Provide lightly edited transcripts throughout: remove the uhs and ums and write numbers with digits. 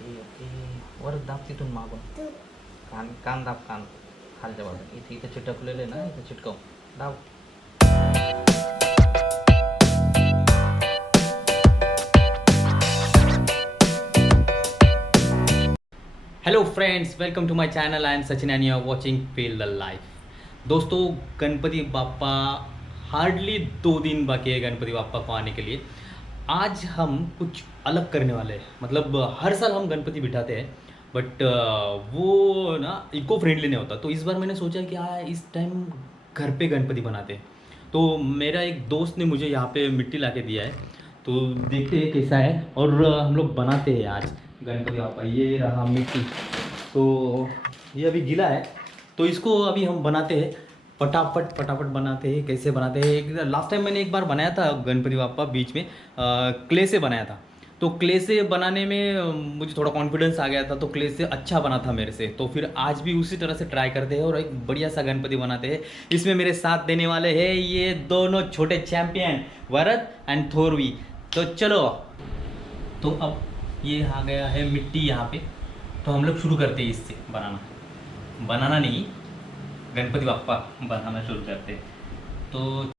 Okay okay. वर दाब तिथून मागून. कान कान दाब कान. खालच्या बाजूला. इथे इथे चिटकलेलं आहे ना, इथे चिटकव. दाब. Hello friends, welcome to my channel. I am Sachin and you are watching feel the life. दोस्तों, गणपति बाप्पा हार्डली 2 दिन बाकी है गणपति बाप्पा को आने के लिए. आज हम कुछ अलग करने वाले हैं. मतलब हर साल हम गणपति बिठाते हैं बट वो ना इको फ्रेंडली नहीं होता. तो इस बार मैंने सोचा कि इस टाइम घर पे गणपति बनाते हैं. तो मेरा एक दोस्त ने मुझे यहाँ पे मिट्टी ला के दिया है. तो देखते हैं कैसा है. और हम लोग बनाते हैं आज गणपति बाप्पा. ये रहा मिट्टी. तो ये अभी गीला है, तो इसको अभी हम बनाते हैं. फटाफट फटाफट बनाते हैं. कैसे बनाते हैं, एक लास्ट टाइम मैंने एक बार बनाया था गणपति बाप्पा बीच में, क्ले से बनाया था. तो क्ले से बनाने में मुझे थोड़ा कॉन्फिडेंस आ गया था, तो क्ले से अच्छा बना था मेरे से. तो फिर आज भी उसी तरह से ट्राई करते हैं और एक बढ़िया सा गणपति बनाते हैं. इसमें मेरे साथ देने वाले हैं ये दोनों छोटे चैंपियन, वरद एंड थोरवी. तो चलो. तो अब ये आ गया है मिट्टी यहाँ पे. तो हम लोग शुरू करते हैं इससे बनाना नहीं, गणपति बाप्पा बनाना शुरू करते हैं. तो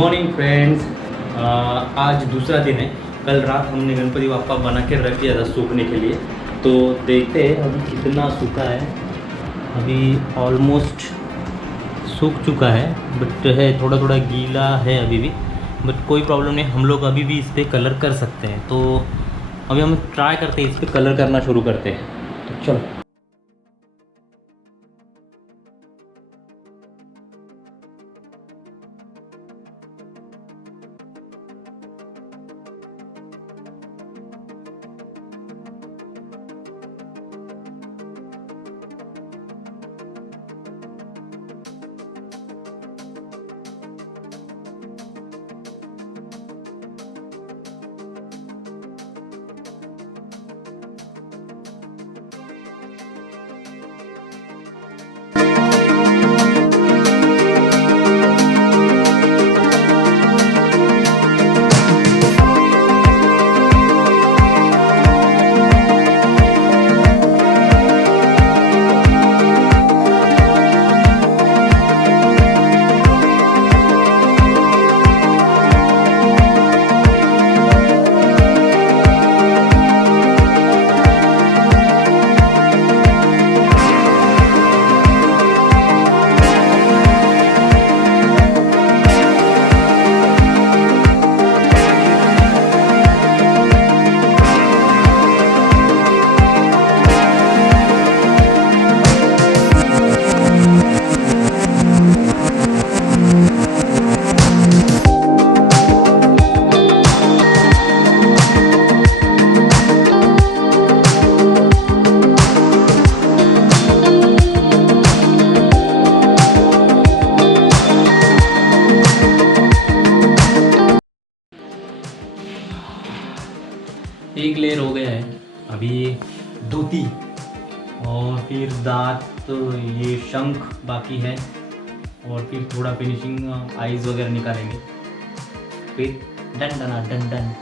मॉर्निंग फ्रेंड्स। आज दूसरा दिन है। कल रात हमने गणपति बाप्पा बना के रख दिया था सूखने के लिए, तो देखते हैं अभी कितना सूखा है। अभी ऑलमोस्ट सूख चुका है, बट है थोड़ा थोड़ा गीला है अभी भी, बट कोई प्रॉब्लम नहीं। हम लोग अभी भी इस पर कलर कर सकते हैं, तो अभी हम ट्राई करते हैं, इस पर कलर करना शुरू करते हैं। तो चलो। एक लेयर हो गया है, अभी धोती और फिर दांत, तो ये शंख बाकी है, और फिर थोड़ा फिनिशिंग आईज वगैरह निकालेंगे, फिर done done done done.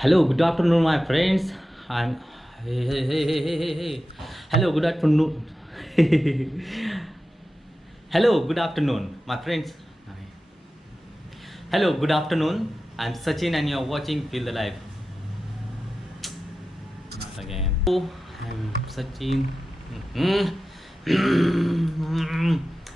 Hello, good afternoon, my friends. And hey. Hello, good afternoon. Hello, good afternoon, my friends. Hello, good afternoon. I'm Sachin, and you're watching Feel the Life. Not again. Oh, I'm Sachin.